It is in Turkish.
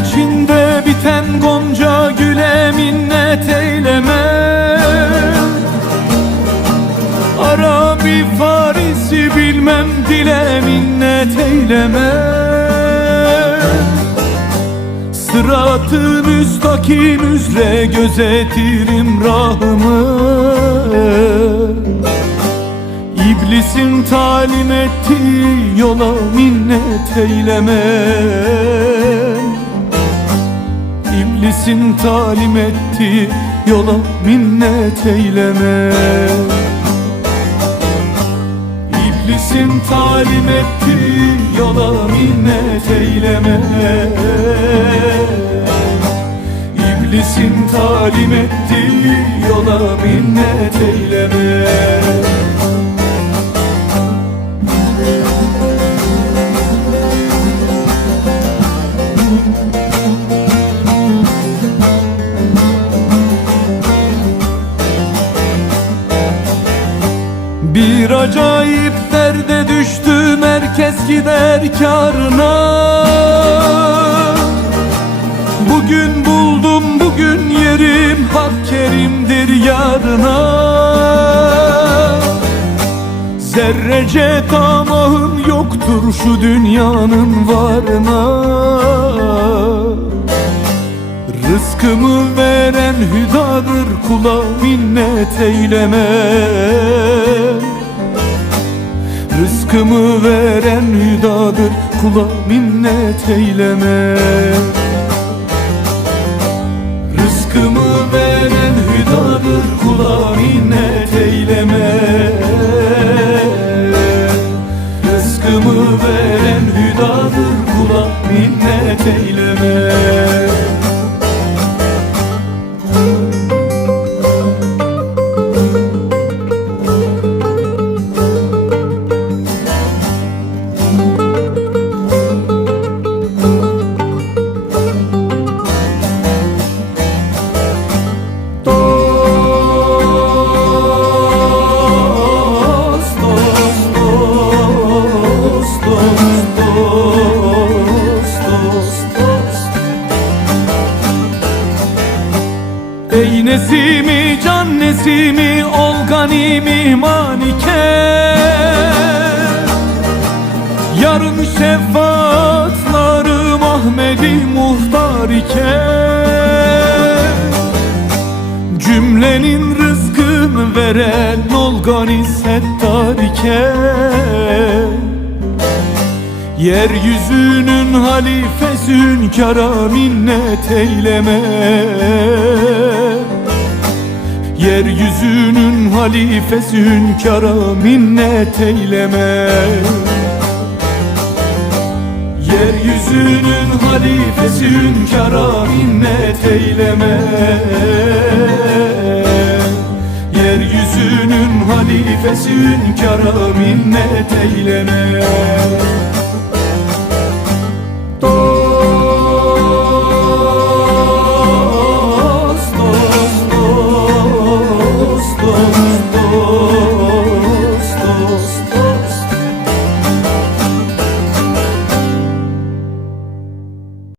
İçinde biten gonca güle minnet eyleme. Arabi Farisi bilmem dile minnet eyleme. Sıratı müstakim üzere gözetirim rahımı. İblisin talim ettiği yola minnet eyleme İblisin talim ettiği yola minnet eyleme. İblisin talim ettiği yola minnet eyleme. İblisin talim ettiği Bir acayip derde düştüm herkes gider karına Bugün buldum bugün yerim hak kerimdir yarına. Zerrece tamahım yoktur şu dünyanın varına. Rızkımı veren hüdadır kula minnet eyleme Rızkımı veren hüdadır. Kula minnet eyleme Ey nesimi, can nesimi, ol ganimi manike? Yarın şefaatlarım Ahmedi muhtar iken Cümlenin rızkını veren ol gani settar iken Yeryüzünün halifesi hünkara minnet eyleme Yeryüzünün halifesi hünkara minnet eyleme. Yeryüzünün halifesi hünkara minnet eyleme. Yeryüzünün halifesi hünkara minnet eyleme